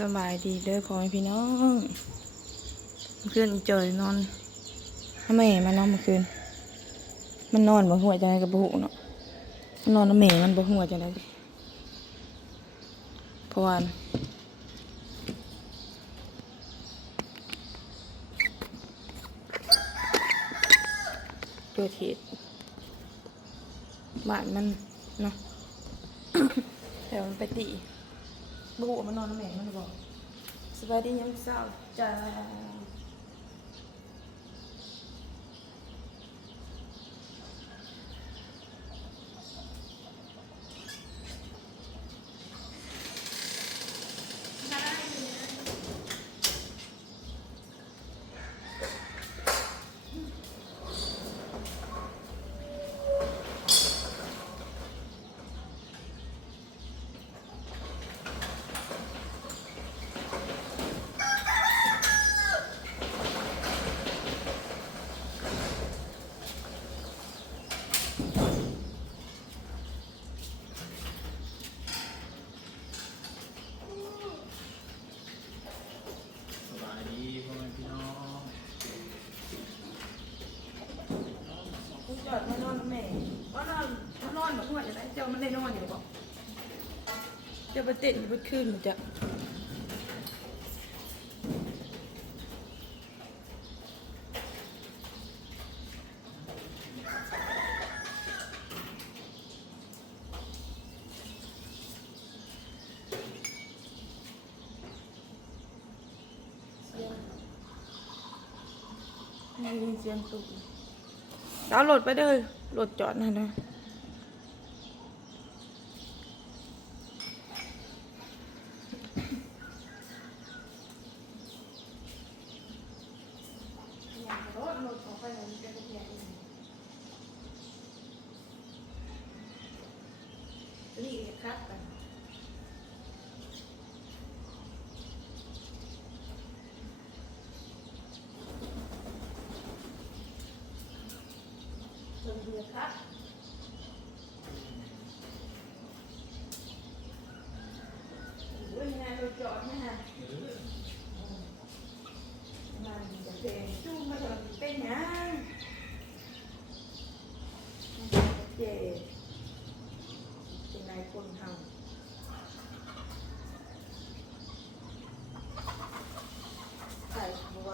สบายดีเด้อพ่อแม่พี่น้องเมื่อคืนอีจอยนอนทำไมมันนอนเมื่อคืนมันนอนบ่หัวจังไดกับบ่หูเนาะมันนอนน้ำแม่มันบ่หัวจังไดเพราะว่าเกิดเหตุบ้านมันเนาะ แต่มันไปตีบ่หูมันนอนน้ำแม่มันบอกสบายดียังเศร้าจ้าสบายดีพ่อแม่พี่น้อง กูจอดมานอนแม่ว่านอนมันนอนแบบหัวจะได้เจ้ามันได้นอนอยู่บอกเจ้าไปเต้นอยู่บนคืนมันจะได้ยินเสียงตุ๊กดาวโหลดไปเด้อโหลดจอดนะนะนี่ครับเพิ่มเดือดครับโอ้ยงานเราจอดนะฮะมันจะเป็นจู้มาจอดเป็นยังเจ๊เป็นนายคนทำใส่บัว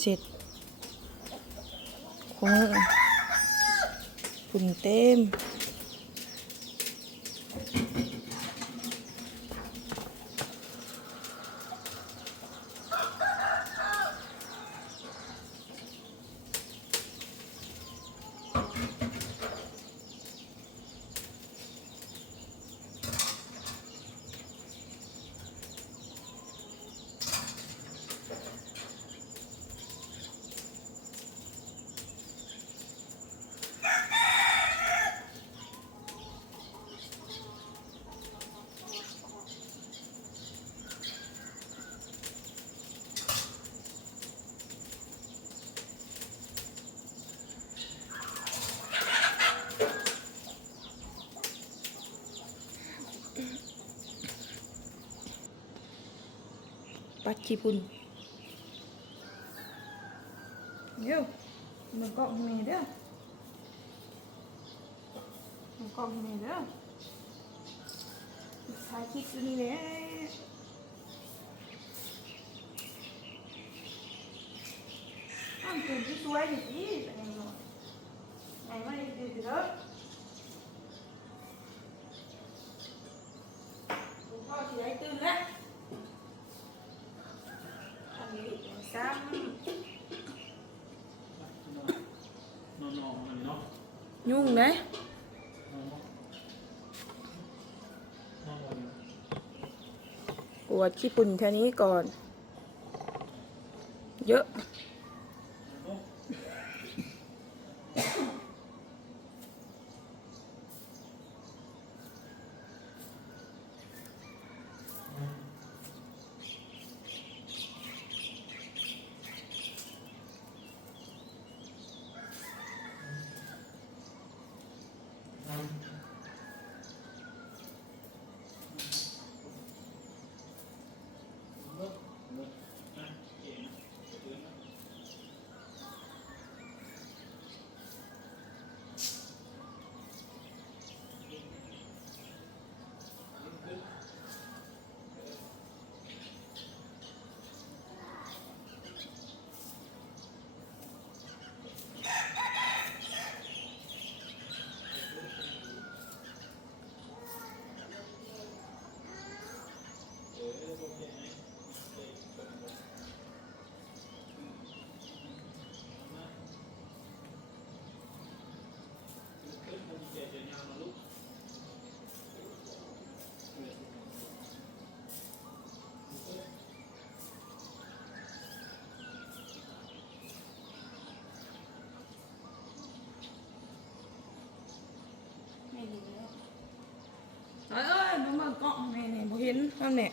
เสร็จคงฝุ่นเต็ม ขี้ปุ่นเดี๋ยวมันก็มีเด้อมันก็มีเด้อถ่ายคลิปอยู่นี่แหละตื่นที่สวยดิเป็นยังไงไหนมาตื่นเถอะพ่อที่ไหนตื่นแล้วอันนี้ซ้นอนมันเนาะ ำยุ่งเลยปวดขี้ปุ่นแค่นี้ก่อนเยอะเอ้ยมาเกาะนี่บ่เห็นนั่นแหละ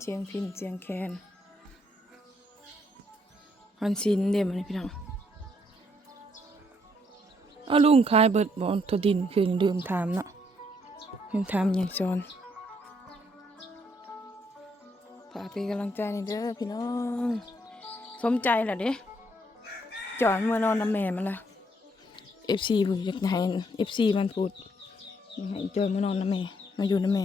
เสียงพินเสียงแคนอันซินเดี๋ยวมันพี่น้องเอาลุงคายเบิดบอลตัวดินคือลืมถามเนาะลืมถามอย่างจอนฝากเป็นกำลังใจนี่เด้อพี่น้องสมใจแหละเด้จอนเมื่อนอนน้ำแม่มาละFC บุญอยากให้ FC มันพูดอยากให้จอนมานอนน้ำแม่มาอยู่น้ำแม่